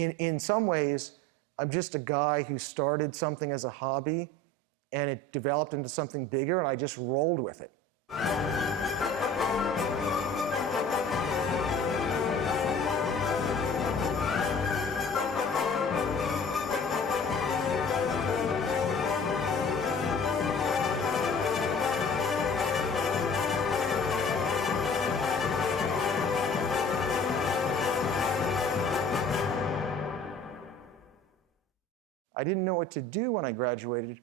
In some ways, I'm just a guy who started something as a hobby, and it developed into something bigger, and I just rolled with it. I didn't know what to do when I graduated,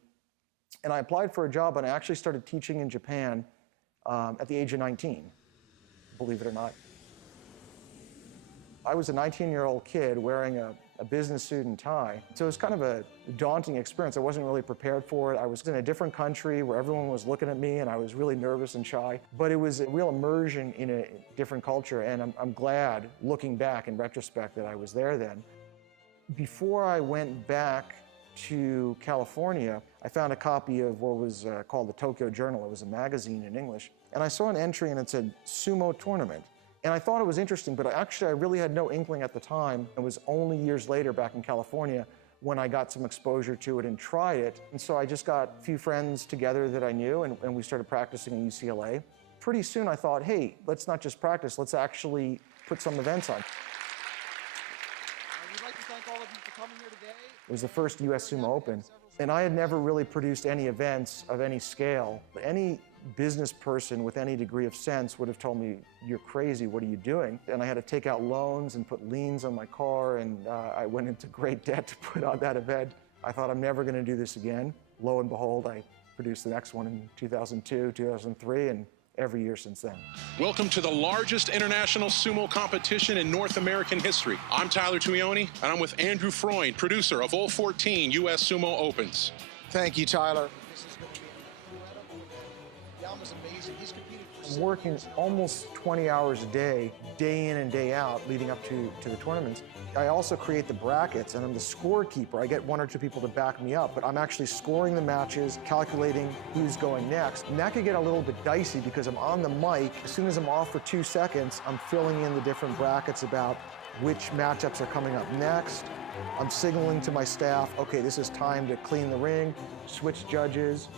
and I applied for a job, and I actually started teaching in Japan at the age of 19, believe it or not. I was a 19-year-old kid wearing a business suit and tie, so it was kind of a daunting experience. I wasn't really prepared for it. I was in a different country where everyone was looking at me, and I was really nervous and shy, but it was a real immersion in a different culture, and I'm glad, looking back in retrospect, that I was there then. Before I went back to California, I found a copy of what was called the Tokyo Journal. It was a magazine in English. And I saw an entry and it said, Sumo Tournament. And I thought it was interesting, but I really had no inkling at the time. It was only years later back in California when I got some exposure to it and tried it. And so I just got a few friends together that I knew, and we started practicing in UCLA. Pretty soon I thought, hey, let's not just practice, let's actually put some events on. We'd like to thank all of you for coming here today. It was the first US Sumo Open, and I had never really produced any events of any scale. Any business person with any degree of sense would have told me, you're crazy, what are you doing? And I had to take out loans and put liens on my car, and I went into great debt to put on that event. I thought, I'm never gonna do this again. Lo and behold, I produced the next one in 2002, 2003, and every year since then. Welcome to the largest international sumo competition in North American history. I'm Tyler Tuioni, and I'm with Andrew Freund, producer of all 14 US Sumo Opens. Thank you, Tyler. This is going to be incredible. Yama's amazing. He's competed for I'm working almost 20 hours a day in and day out, leading up to the tournaments. I also create the brackets, and I'm the scorekeeper. I get one or two people to back me up, but I'm actually scoring the matches, calculating who's going next. And that could get a little bit dicey because I'm on the mic. As soon as I'm off for 2 seconds, I'm filling in the different brackets about which matchups are coming up next. I'm signaling to my staff, okay, this is time to clean the ring, switch judges,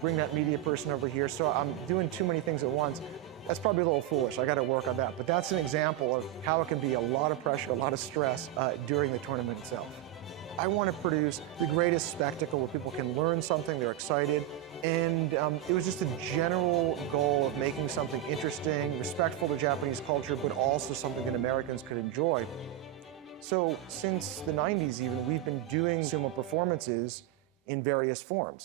bring that media person over here. So I'm doing too many things at once. That's probably a little foolish. I got to work on that. But that's an example of how it can be a lot of pressure, a lot of stress during the tournament itself. I want to produce the greatest spectacle where people can learn something, they're excited. And it was just a general goal of making something interesting, respectful to Japanese culture, but also something that Americans could enjoy. So since the 90s even, we've been doing sumo performances in various forms.